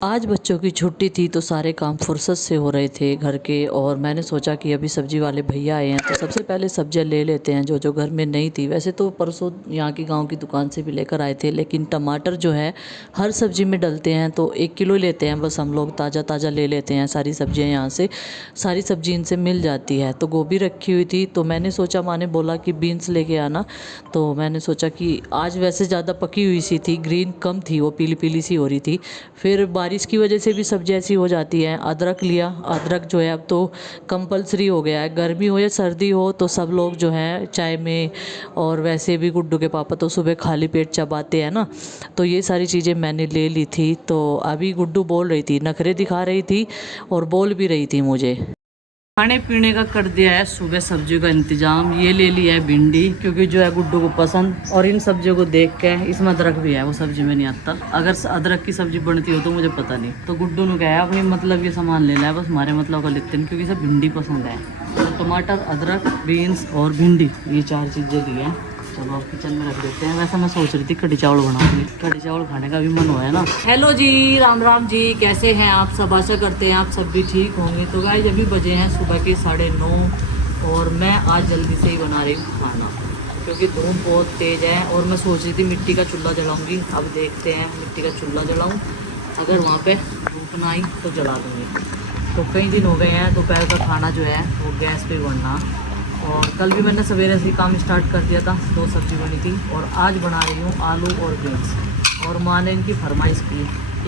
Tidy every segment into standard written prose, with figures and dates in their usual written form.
आज बच्चों की छुट्टी थी तो सारे काम फुर्सत से हो रहे थे घर के। और मैंने सोचा कि अभी सब्जी वाले भैया आए हैं तो सबसे पहले सब्जियां ले लेते हैं जो जो घर में नहीं थी। वैसे तो परसों यहाँ की गांव की दुकान से भी लेकर आए थे, लेकिन टमाटर जो है हर सब्जी में डलते हैं तो 1 किलो लेते हैं बस हम लोग। ताज़ा ताज़ा ले लेते हैं सारी सब्जियाँ, यहाँ से सारी सब्जी इनसे मिल जाती है। तो गोभी रखी हुई थी तो मैंने सोचा, माँ ने बोला कि बीन्स लेके आना, तो मैंने सोचा कि आज वैसे ज़्यादा पकी हुई सी थी, ग्रीन कम थी, वो पीली पीली सी हो रही थी। फिर बारिश की वजह से भी सब्जी ऐसी हो जाती है। अदरक लिया, अदरक जो है अब तो कंपलसरी हो गया है, गर्मी हो या सर्दी हो तो सब लोग जो है चाय में, और वैसे भी गुड्डू के पापा तो सुबह खाली पेट चबाते हैं ना, तो ये सारी चीज़ें मैंने ले ली थी। तो अभी गुड्डू बोल रही थी, नखरे दिखा रही थी और बोल भी रही थी मुझे। खाने पीने का कर दिया है सुबह सब्जियों का इंतजाम। ये ले लिया है भिंडी क्योंकि जो है गुड्डू को पसंद, और इन सब्जियों को देख के इसमें अदरक भी है, वो सब्जी में नहीं आता। अगर अदरक की सब्जी बनती हो तो मुझे पता नहीं। तो गुड्डू ने कहा है अपनी मतलब ये सामान लेना है, बस हमारे मतलब का लेते हैं क्योंकि सब भिंडी पसंद है। तो टमाटर, अदरक, बीन्स और भिंडी, ये 4 चीज़ें ली हैं। चलो अब किचन में रख देते हैं। वैसे मैं सोच रही थी कढ़ी चावल बनाऊंगी, कढ़ी चावल खाने का भी मन हुआ है ना। हेलो जी, राम राम जी, कैसे हैं आप सब? आशा करते हैं आप सब भी ठीक होंगे। तो गाइस अभी बजे हैं सुबह के 9:30 और मैं आज जल्दी से ही बना रही हूँ खाना क्योंकि धूप बहुत तेज़ है। और मैं सोच रही थी मिट्टी का चूल्हा जलाऊंगी। अब देखते हैं मिट्टी का चूल्हा जलाऊँ, अगर वहाँ पर धूप ना आई तो जला दूँगी। तो कई दिन हो गए हैं दोपहर का खाना जो है वो गैस पे बनना। और कल भी मैंने सवेरे से काम स्टार्ट कर दिया था, 2 सब्जी बनी थी। और आज बना रही हूँ आलू और बीन्स। और माँ ने इनकी फरमाइश की,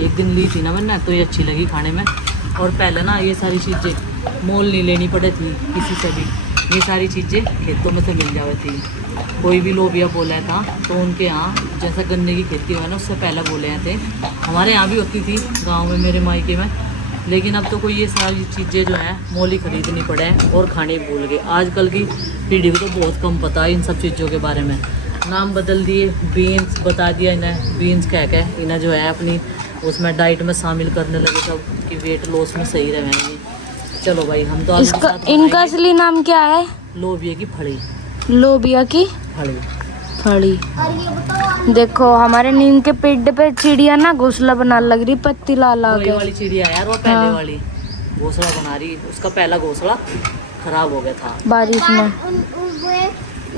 एक दिन ली थी ना मैंने तो ये अच्छी लगी खाने में। और पहले ना ये सारी चीज़ें मोल नहीं लेनी पड़ी थी किसी से भी, ये सारी चीज़ें खेतों में से मिल जाती थी। कोई भी लोबिया बोला था तो उनके यहाँ जैसा गन्ने की खेती हुआ ना उससे पहले बोले थे। हमारे यहाँ भी होती थी गाँव में, मेरे मायके में, लेकिन अब तो कोई ये सारी चीज़ें जो हैं मोल ही खरीदनी पड़े और खाने भूल गए। आजकल की पीढ़ी को तो बहुत कम पता है इन सब चीज़ों के बारे में। नाम बदल दिए, बीन्स बता दिया इन्हें, बीन्स कह के इन्हें जो है अपनी उसमें डाइट में शामिल करने लगे सब कि वेट लॉस में सही रहेंगे। चलो भाई हम तो इसका इनका असली नाम क्या है? लोबिया की फली। लोबिया की फली। फली। देखो हमारे नीम के पेड़ पे चिड़िया ना घोंसला बना लग रही, पत्ती ला ला के। वाली चिड़िया यार, वो पहले वाली घोंसला बना रही, उसका पहला घोंसला खराब हो गया था बारिश में।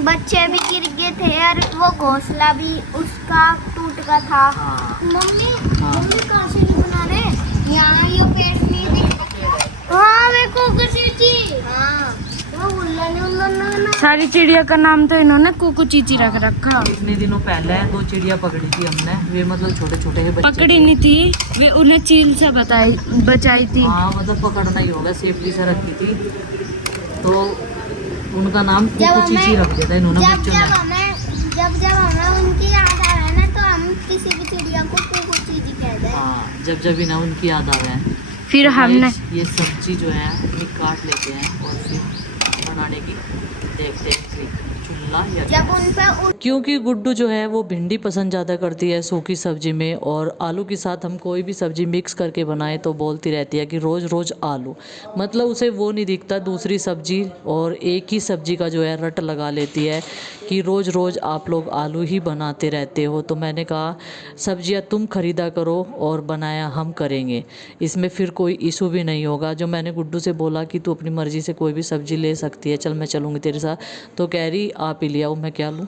बच्चे भी गिर गए थे और वो घोंसला भी उसका टूट गया था। मम्मी मम्मी कहाँ से नहीं बना रहे? यहाँ ये पेड़ नहीं दिखता। हाँ देखो कुकुचीची। हाँ वो सारी चिड़िया का नाम तो इन्होंने कुकू चीची रख रखा। इतने दिनों पहले 2 चिड़िया पकड़ी थी हमने, वे मतलब छोटे छोटे ही बच्चे पकड़ी नहीं थी, वे उन्हें चील से बचाई थी। हाँ मतलब पकड़ना ही होगा, सेफ्टी से रखी थी तो उनका नाम कुकू चीची रख दिया था इन्होंने बच्चों ने। जब हमें उनकी याद आ रहा है ना तो हम किसी भी चिड़िया को कुकू चीची कहते हैं। हाँ जब भी ना उनकी याद आ रहा है। फिर तो हमने ये सब्जी जो है ये काट लेते हैं और फिर बनाने की देखते हैं चूल्हा या जब उन पे क्योंकि गुड्डू जो है वो भिंडी पसंद ज़्यादा करती है सूखी सब्जी में, और आलू के साथ हम कोई भी सब्जी मिक्स करके बनाए तो बोलती रहती है कि रोज़ रोज़ आलू, मतलब उसे वो नहीं दिखता दूसरी सब्जी और एक ही सब्जी का जो है रट लगा लेती है कि रोज़ रोज़ आप लोग आलू ही बनाते रहते हो। तो मैंने कहा सब्जियां तुम खरीदा करो और बनाया हम करेंगे, इसमें फिर कोई इशू भी नहीं होगा। जो मैंने गुड्डू से बोला कि तू अपनी मर्ज़ी से कोई भी सब्जी ले सकती है, चल मैं चलूँगी तेरे साथ, तो कह रही आप ही ले आओ, मैं क्या लूँ।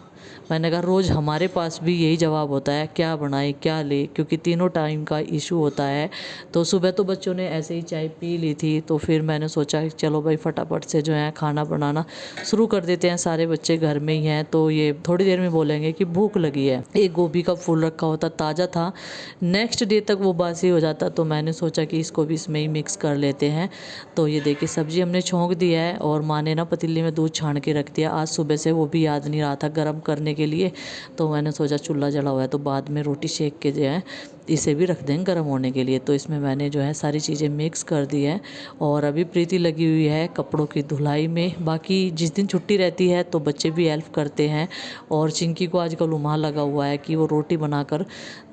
मैंने कहा रोज़ हमारे पास भी यही जवाब होता है, क्या बनाए क्या ले, क्योंकि तीनों टाइम का इशू होता है। तो सुबह तो बच्चों ने ऐसे ही चाय पी ली थी तो फिर मैंने सोचा चलो भाई फटाफट से जो है खाना बनाना शुरू कर देते हैं। सारे बच्चे घर में ही हैं तो ये थोड़ी देर में बोलेंगे कि भूख लगी है। एक गोभी का फूल रखा होता ताज़ा था, नेक्स्ट डे तक वो बासी हो जाता, तो मैंने सोचा कि इसको भी इसमें ही मिक्स कर लेते हैं। तो ये देखिए सब्जी हमने छोंक दिया है और माँ ने ना पतीली में दूध छान के रख दिया। आज सुबह से वो भी याद नहीं रहा था गर्म करने के लिए, तो मैंने सोचा चूल्हा जला हुआ है तो बाद में रोटी सेक के जो है इसे भी रख देंगे गर्म होने के लिए। तो इसमें मैंने जो है सारी चीज़ें मिक्स कर दी है और अभी प्रीति लगी हुई है कपड़ों की धुलाई में। बाकी जिस दिन छुट्टी रहती है तो बच्चे भी हेल्प करते हैं, और चिंकी को आजकल उम्हा लगा हुआ है कि वो रोटी बनाकर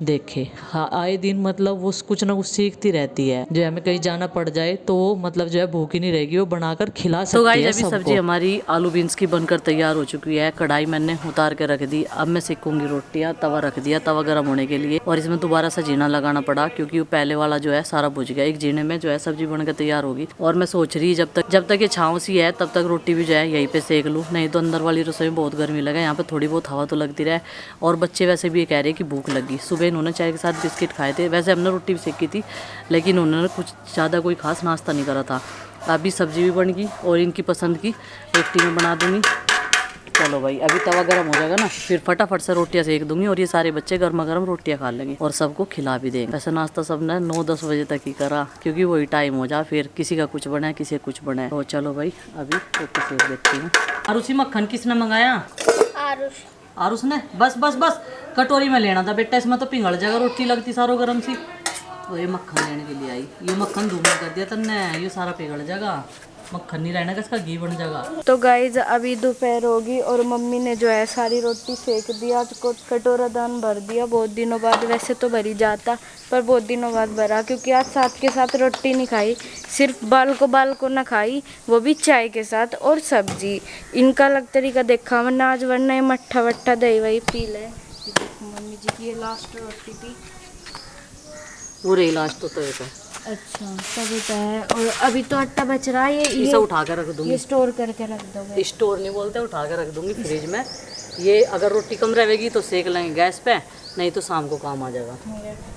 देखे। हाँ आए दिन मतलब वो कुछ ना कुछ सीखती रहती है, जो हमें कहीं जाना पड़ जाए तो मतलब जो है भूखी नहीं रहेगी, वो बनाकर खिला सकती है। तो गाइस अभी सब्जी हमारी आलू बीन्स की बनकर तैयार हो चुकी है। कढ़ाई मैंने उतार के रख दी, अब मैं सेकूंगी रोटियाँ। तवा रख दिया, तवा गर्म होने के लिए, और इसमें दोबारा से सा जीना लगाना पड़ा, क्योंकि वो पहले वाला जो है सारा बुझ गया। एक जीने में जो है सब्जी बनकर तैयार होगी। और मैं सोच रही जब तक ये छाँव सी है तब तक रोटी भी जो है यहीं पे सेक लूँ, नहीं तो अंदर वाली रसोई में बहुत गर्मी लगे। यहाँ पे थोड़ी बहुत हवा तो लगती रहे। और बच्चे वैसे भी ये कह रहे कि भूख लगी। सुबह इन्होंने चाय के साथ बिस्किट खाए थे, वैसे हमने रोटी भी सेकी थी, लेकिन उन्होंने कुछ ज़्यादा कोई खास नाश्ता नहीं करा था। अभी सब्जी भी बन गई और इनकी पसंद की रोटी में बना दूँगी। चलो भाई, अभी तवा गर्म हो जाएगा ना, फिर फटाफट से रोटियां सेक दूंगी और ये सारे बच्चे गर्मा गर्म रोटियां खा लेंगे और सबको खिला भी देंगे। वैसे नाश्ता सबने 9-10 बजे तक ही करा, क्योंकि वही टाइम हो जा, फिर किसी का कुछ बनाए किसी का कुछ बनाए। तो चलो भाई, अभी रोटी सेक देती हूँ। और उसी मक्खन किसने मंगाया? आरुष ने। बस कटोरी में लेना था बेटा, इसमें तो पिघल जाएगा रोटी लगती सारो गर्म सी। तो ये मक्खन लेने के लिए आई। ये मक्खन धुआं कर दिया तन्ने, ये सारा पिघल जाएगा, मक्खन नहीं रहना, इसका घी बन जाएगा। तो गाइज अभी दोपहर होगी और मम्मी ने जो है सारी रोटी सेक दिया, कटोरा दान भर दिया। बहुत दिनों बाद, वैसे तो भरी जाता पर बहुत दिनों बाद भरा, क्योंकि आज साथ के साथ रोटी नहीं खाई, सिर्फ बाल को ना खाई, वो भी चाय के साथ और सब्जी। इनका अलग तरीका देखा वरना आज, वरना मट्ठा वट्ठा दही वही पी ले। मम्मी जी की ये लास्ट रोटी थी, पूरे लास्ट तो है। अच्छा तभी तो है। और अभी तो आटा बच रहा है, ये उठा कर रख दूंगी, ये स्टोर करके रख दोगे? स्टोर नहीं बोलते, उठा कर रख दूंगी फ्रिज में। ये अगर रोटी कम रहेगी तो सेक लेंगे गैस पे, नहीं तो शाम को काम आ जाएगा।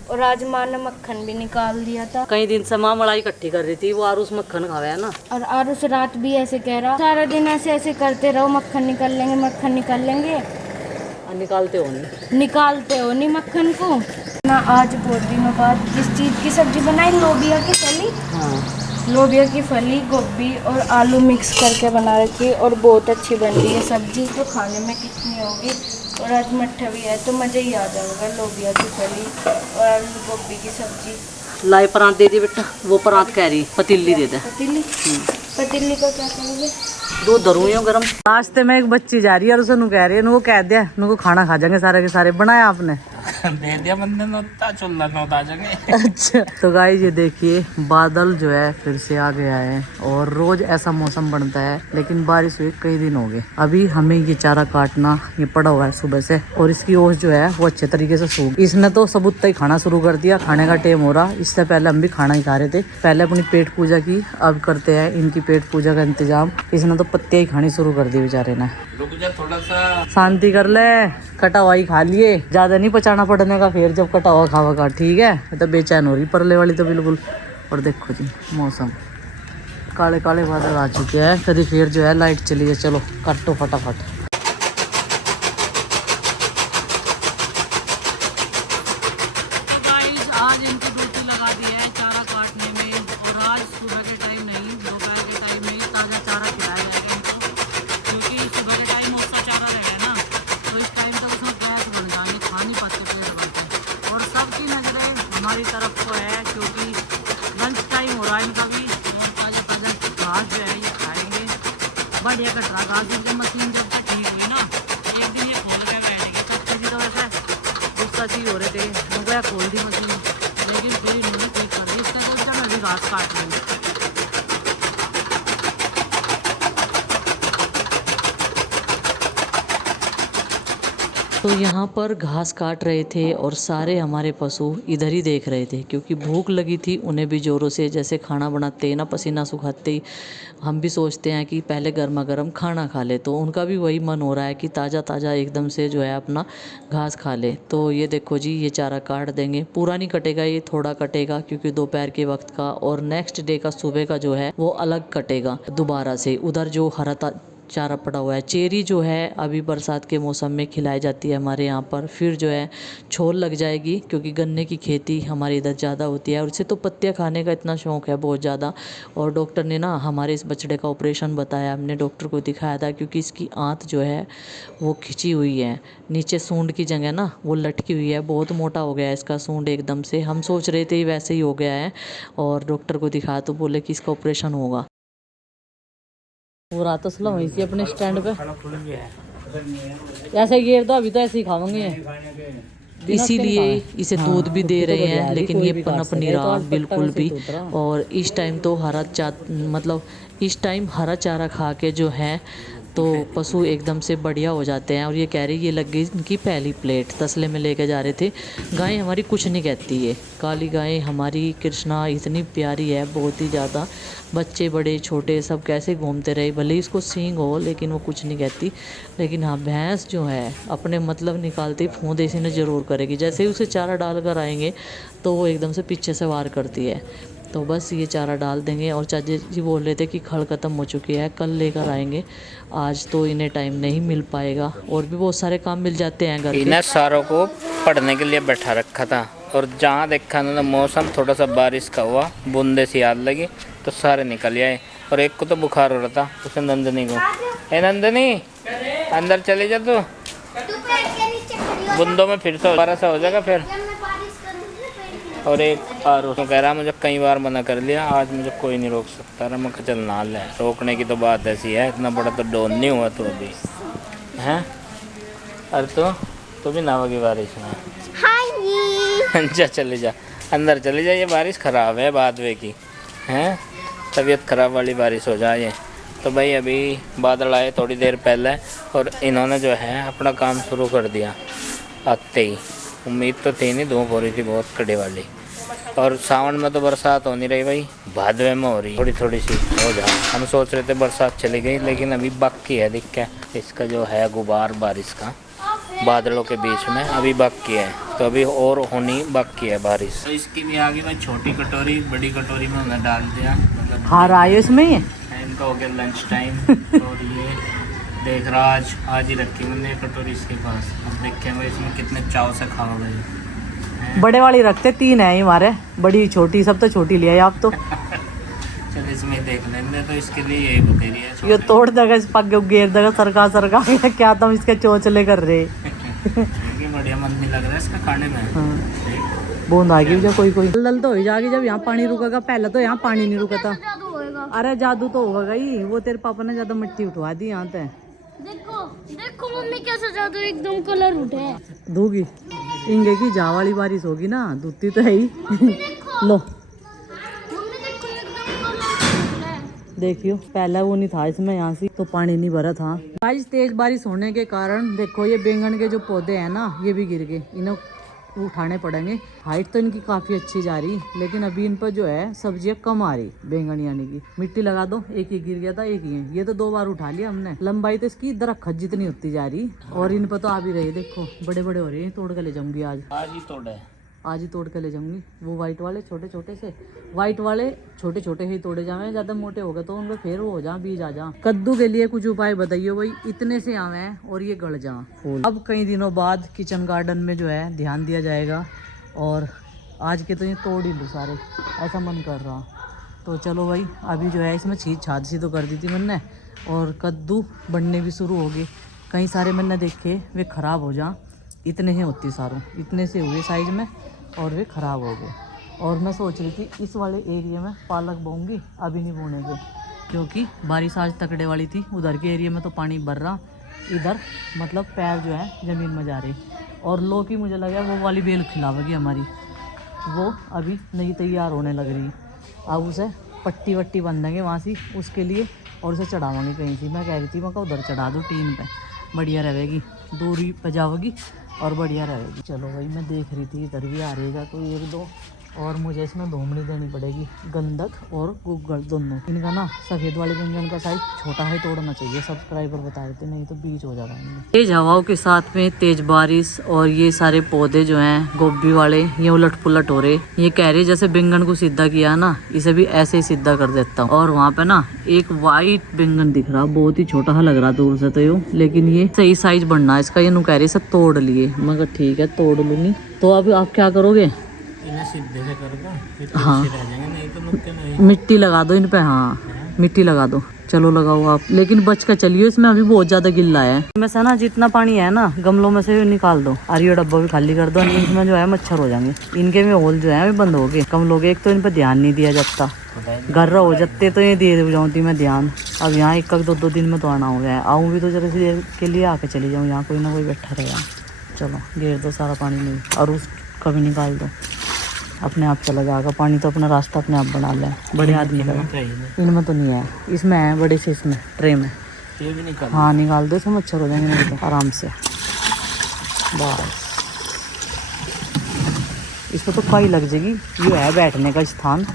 और आज माँ ने मक्खन भी निकाल दिया था। कई दिन से माँ मलाई इकट्ठी कर रही थी, वो आरुष मक्खन खावे है ना। और आरुष रात भी ऐसे कह रहा, सारा दिन ऐसे करते रहो, मक्खन निकाल लेंगे। निकालते हो नहीं मक्खन को ना। आज बहुत दिनों बाद किस चीज़ की सब्जी बनाई? लोबिया की फली। हाँ, लोबिया की फली, गोभी और आलू मिक्स करके बना रखी और बहुत अच्छी बन रही है सब्जी। तो खाने में कितनी होगी। और आज मट्ठा भी है तो मज़ा ही आ जाएगा। लोबिया की फली और आलू गोभी की सब्जी। लाई परांठ दे दी बेटा, वो परांठ कह रही पतीली दे दे। पतीली को क्या करोगे? दूध धरूँ गरम। रास्ते में एक बच्ची जा रही है और उसे कह रही है, वो कह दिया उनको खाना खा जाएंगे सारे के सारे। बनाया आपने? दे दिया बंदे नोता चुल्ला नोता जाएंगे। अच्छा तो गाइस ये देखिए, बादल जो है फिर से आ गया है और रोज ऐसा मौसम बनता है, लेकिन बारिश हुई कई दिन हो गए। अभी हमें ये चारा काटना ये पड़ा हुआ है सुबह से, और इसकी ओस जो है वो अच्छे तरीके से सूख। इसने तो सबूत ही खाना शुरू कर दिया, खाने का टाइम हो रहा। इससे पहले हम भी खाना ही खा रहे थे। पहले अपनी पेट पूजा की, अब करते हैं इनकी पेट पूजा का इंतजाम। इसने तो पत्ते ही खानी शुरू कर दी बेचारे ने। रुक जा थोड़ा सा, शांति कर ले, कटा हुआ ही खा लिए, ज्यादा नहीं पचाना पड़ने का। फिर जब कटा हुआ खावा ठीक है, तो बेचैन हो रही परले वाली तो बिल्कुल। और देखो जी मौसम, काले काले बादल आ चुके हैं। कभी फिर जो है लाइट चली है। चलो काटो फटाफट। आज इनकी ड्यूटी लगा दी है चारा काटने में, और आज सुबह के टाइम नहीं, दोपहर के टाइम में ताज़ा चारा खिलाया जाएगा इनको, क्योंकि सुबह के टाइम उसका चारा रहेगा ना, तो इस टाइम तक उसमें गैस बन जाएंगे, खा नहीं पाते पेट भर के। और सबकी नज़रें हमारी तरफ को है, क्योंकि लंच टाइम हो रहा है इनका भी, और ताज़ा ताज़ा घास जो है ये खाएँगे। बढ़िया कट रहा घास। इनकी मशीन जब तक ठीक हुई ना, एक दिन ये खोल के बैठेंगे। कच्चे जी तो वैसे गुस्सा सी हो रहे थे, मुझे खोल दी मशीन, लेकिन फिर इन्होंने ठीक कर दी। इसने तो मैं भी घास काट लूँगी। तो यहाँ पर घास काट रहे थे और सारे हमारे पशु इधर ही देख रहे थे, क्योंकि भूख लगी थी उन्हें भी ज़ोरों से। जैसे खाना बनाते हैं ना, पसीना सुखाते ही हम भी सोचते हैं कि पहले गर्मा गर्म खाना खा ले, तो उनका भी वही मन हो रहा है कि ताज़ा ताज़ा एकदम से जो है अपना घास खा ले। तो ये देखो जी, ये चारा काट देंगे, पूरा नहीं कटेगा, ये थोड़ा कटेगा, क्योंकि दोपहर के वक्त का, और नेक्स्ट डे का सुबह का जो है वो अलग कटेगा दोबारा से। उधर जो हरा चारा पड़ा हुआ है, चेरी जो है अभी बरसात के मौसम में खिलाई जाती है हमारे यहाँ पर। फिर जो है छोल लग जाएगी, क्योंकि गन्ने की खेती हमारे इधर ज़्यादा होती है, और इससे तो पत्तियाँ खाने का इतना शौक़ है बहुत ज़्यादा। और डॉक्टर ने ना हमारे इस बछड़े का ऑपरेशन बताया, हमने डॉक्टर को दिखाया था, क्योंकि इसकी आंत जो है वो खिंची हुई है, नीचे सूंड की जगह ना वो लटकी हुई है, बहुत मोटा हो गया है इसका सूंड एकदम से। हम सोच रहे थे वैसे ही हो गया है, और डॉक्टर को दिखाया तो बोले कि इसका ऑपरेशन होगा। वो रात तो सलाह हुई थी अपने स्टैंड पे, ऐसे गिर दो, अभी तो ऐसे ही खाएंगे, इसीलिए इसे दूध भी दे रहे हैं, लेकिन ये पनप नहीं रहा बिल्कुल भी। और इस टाइम तो इस टाइम हरा चारा खा के जो है तो पशु एकदम से बढ़िया हो जाते हैं। और ये कह रही ये लग गई इनकी पहली प्लेट, तसले में लेके जा रहे थे। गाय हमारी कुछ नहीं कहती है, काली गाय हमारी कृष्णा इतनी प्यारी है, बहुत ही ज़्यादा। बच्चे बड़े छोटे सब कैसे घूमते रहे, भले ही इसको सींग हो लेकिन वो कुछ नहीं कहती। लेकिन हाँ भैंस जो है अपने मतलब निकालती फूंद इसी ने ज़रूर करेगी। जैसे ही उसे चारा डाल कर आएंगे तो वो एकदम से पीछे से वार करती है। तो बस ये चारा डाल देंगे। और चाचा जी बोल रहे थे कि खड़ ख़त्म हो चुकी है, कल लेकर आएंगे, आज तो इन्हें टाइम नहीं मिल पाएगा। और भी बहुत सारे काम मिल जाते हैं घर के। इन्हें सारों को पढ़ने के लिए बैठा रखा था, और जहाँ देखा ना मौसम थोड़ा सा बारिश का हुआ, बूंदे सी याद लगी तो सारे निकल आए। और एक को तो बुखार हो रहा था, उसे नंदनी को, ए नंदनी अंदर चले जा, तो तू पेड़ के नीचे खड़ी हो बूंदों में फिर से दोबारा सा हो जाएगा फिर। जब मैं बारिश करूंगी ना पेड़ के और एक और उसको कह रहा मुझे कई बार मना कर लिया, आज मुझे कोई नहीं रोक सकता। रहा मैं चल ना ले, रोकने की तो बात ऐसी है, इतना बड़ा तो डोन नहीं हुआ तो अभी हैं। अरे तो भी नावेगी बारिश में? हाँ जी। जा चले जा, अंदर चले जा, ये बारिश ख़राब है बाद में की हैं, तबीयत ख़राब वाली बारिश हो जाए। तो भाई अभी बादल आए थोड़ी देर पहले और इन्होंने जो है अपना काम शुरू कर दिया आते ही। उम्मीद तो थी नहीं, धूप हो रही थी बहुत कड़े वाली। और सावन में तो बरसात हो नहीं रही भाई, भादवे में हो रही, थोड़ी थोड़ी सी हो जा। हम सोच रहे थे बरसात चली गई, लेकिन अभी बाकी है, दिख क्या इसका जो है गुबार बारिश का बादलों के बीच में अभी बाकी है। तो अभी और होनी बाकी है बारिश। तो इसकी भी आगे भाई छोटी कटोरी, बड़ी कटोरी में उन्हें डाल दिया, मतलब हाँ आयो इसमें ही इनका हो गया लंच टाइम। और ये देख रहा आज ही रखी मैंने कटोरी इसके पास। अब देखें भाई इसमें कितने चाव से खाओगे। बड़े वाली रखते 3 है हमारे, बड़ी छोटी सब तो छोटी लिया है आप तो। चल इसमें देख लेंगे, तो इसके लिए यही बतेरी है। ये तोड़ देगा इस पग घेर देगा सरका क्या तुम इसके चोचले कर रहे। बढ़िया मन नहीं लग रहा है इसका खाने में। हाँ। बूंद आ गई जब कोई लल तो हो जाएगी जब यहाँ पानी रुकेगा, पहले तो यहाँ पानी नहीं रुका था। जादू होएगा। अरे जादू तो होगा ही, वो तेरे पापा ने ज्यादा मिट्टी उठवा दी यहाँ पे। देखो देखो मम्मी कैसे जादू एकदम कलर उठे। धोगी इंगे की जा वाली बारिश होगी ना, धुती तो है ही। लो मम्मी देखो एकदम कलर उठे। देखियो पहला वो नहीं था इसमें, यहाँ से तो पानी नहीं भरा था। आज तेज बारिश होने के कारण देखो ये बैंगन के जो पौधे हैं ना ये भी गिर गए, इन्हें उठाने पड़ेंगे। हाइट तो इनकी काफ़ी अच्छी जा रही, लेकिन अभी इन पर जो है सब्जियां कम आ रही, बैंगन यानी कि। मिट्टी लगा दो, एक ही गिर गया था, एक ही है, ये तो 2 बार उठा लिया हमने। लंबाई तो इसकी दरख्त जितनी होती जा रही, और इन पर तो आ भी रहे, देखो बड़े बड़े हो रहे हैं। तोड़ के ले जाऊंगी आज ही तोड़े, आज ही तोड़ के ले जाऊंगी। वो वाइट वाले छोटे छोटे से, वाइट वाले छोटे छोटे ही तोड़े जावे, ज्यादा मोटे हो गए तो उनको फिर हो जा बीज आ जा। कद्दू के लिए कुछ उपाय बताइए भाई, इतने से आवे हैं और ये गड़ जा। अब कई दिनों बाद किचन गार्डन में जो है ध्यान दिया जाएगा, और आज के तो ये तोड़ ही लूँ सारे, ऐसा मन कर रहा। तो चलो भाई अभी जो है इसमें छींच छाद सी तो कर दी थी मैंने, और कद्दू बढ़ने भी शुरू हो गए। कई सारे मैंने देखे वे ख़राब हो जा, इतने ही होती सारों, इतने से हुए साइज में और वे ख़राब हो गए। और मैं सोच रही थी इस वाले एरिया में पालक बोऊंगी, अभी नहीं बोनेंगे क्योंकि बारिश आज तकड़े वाली थी। उधर के एरिया में तो पानी भर रहा, इधर मतलब पैर जो है ज़मीन में जा रही। और लौकी मुझे लगा वो वाली बेल खिलावेगी हमारी, वो अभी नहीं तैयार होने लग रही। अब उसे पट्टी वट्टी बांधेंगे वहाँ से उसके लिए, और उसे चढ़ावांगे कहीं से। मैं कह रही थी मैं उधर चढ़ा दूँ टीन पे, बढ़िया रहेगी, दूरी पे जाओगी और बढ़िया रहेगी। चलो भाई मैं देख रही थी इधर भी आ रहेगा कोई 1-2, और मुझे इसमें धूमनी देनी पड़ेगी, गंधक और गुग्गल दोनों। इनका ना सफ़ेद वाले व्यंजन का साइज छोटा है, तोड़ना चाहिए, सब्सक्राइबर बता रहे थे, नहीं तो बीज हो जाता है। तेज हवाओं के साथ में तेज बारिश, और ये सारे पौधे जो हैं गोभी वाले ये उलट पुलट हो रहे। ये कह रहे जैसे बैंगन को सीधा किया ना, इसे भी ऐसे ही सीधा कर देता हूँ। और वहाँ पे ना एक वाइट बैंगन दिख रहा, बहुत ही छोटा लग रहा दूर से तो यो, लेकिन ये सही साइज बनना है इसका। ये नु कह रही सब तोड़ लिए, मगर ठीक है तोड़ लूँगी। तो अब आप क्या करोगे? इन्हें सीधे से कर दो, हाँ रह जाएंगे, नहीं तो नुकते नहीं। मिट्टी लगा दो इन पे, हाँ मिट्टी लगा दो। चलो लगाओ आप, लेकिन बच कर चलिए, इसमें अभी बहुत ज्यादा गिल्ला है। इसमें से ना जितना पानी है ना गमलों में से निकाल दो, और ये डब्बा भी खाली कर दो, नहीं इसमें जो है मच्छर हो जाएंगे। इनके में होल जो है बंद हो गए, कम लोग। एक तो इन पर ध्यान नहीं दिया जाता, घर हो जाते तो ये दे जाऊँगी मैं ध्यान। अब यहाँ 1-2 दिन में तो आना हो गया है, आऊँ भी तो जरा सी देर के लिए आके चली जाऊँ, यहाँ कोई ना कोई बैठा रहेगा। चलो घेर दो सारा पानी नहीं, और उसका भी निकाल दो, अपने आप चला जाएगा पानी, तो अपना रास्ता अपने आप बना ले। बड़े आदमी लगा, इनमें तो नहीं है, इसमें है बड़े से, इसमें ट्रे में। ये भी निकल। हाँ निकाल दो, इसमें मच्छर हो जाएंगे नहीं तो आराम से। बस इसमें तो काई लग जाएगी। ये है बैठने का स्थान,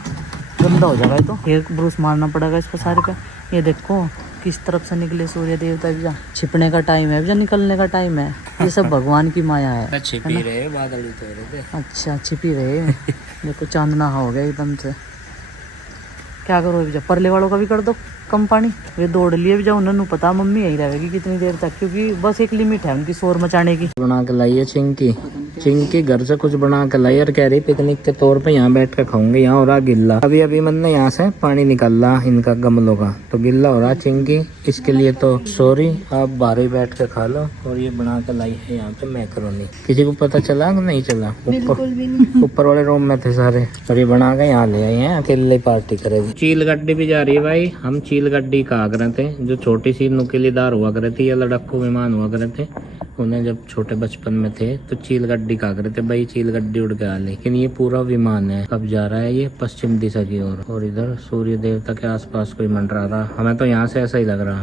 गंदा हो जाएगा ये तो। हेयर ब्रूस मारना पड़ेगा इसको सारे पे। ये देखो किस तरफ से निकले सूर्य देवता। भी जा छिपने का टाइम है, भी जा निकलने का टाइम है। ये सब भगवान की माया है। छिपी रहे बादल ही तो रहे थे। अच्छा छिपी रहे। देखो चांदना हो गया एकदम से। क्या करो भी जा, परले वालों का भी कर दो कम पानी। वे दौड़ लिए भी जाओ, उन्होंने पता मम्मी यही रहेगी कितनी देर तक, क्योंकि बस एक लिमिट है उनकी शोर मचाने की। बना के लाई है चिंकी। चिंकी घर से कुछ बना के लाई और कह रही पिकनिक के तौर पे यहाँ बैठ कर खाऊंगे। यहाँ हो रहा गिल्ला। अभी अभी मन ने यहाँ से पानी निकाल रहा इनका गमलों का, तो गिल्ला हो रहा चिंकी। इसके लिए तो सॉरी, आप बाहर ही बैठ कर खा लो। और ये बना के लाई है यहाँ पे मैकरोनी। किसी को पता चला कि नहीं चला? ऊपर वाले रूम में थे सारे, और ये बना के यहाँ ले आए हैं। अकेले पार्टी करेगी। चील गड्डी भी जा रही है भाई। हम चील गड्डी कहा करे थे, जो छोटी सी नुकीलीदार हुआ करे थी या लड़क्कू विमान हुआ करे थे, उन्हें जब छोटे बचपन में थे तो चील गड्डी कहा करे थे भाई। चील गड्डी उड़ के आ, लेकिन ये पूरा विमान है। अब जा रहा है ये पश्चिम दिशा की ओर, और इधर सूर्य देवता के आसपास कोई मंडरा रहा। हमें तो यहाँ से ऐसा ही लग रहा।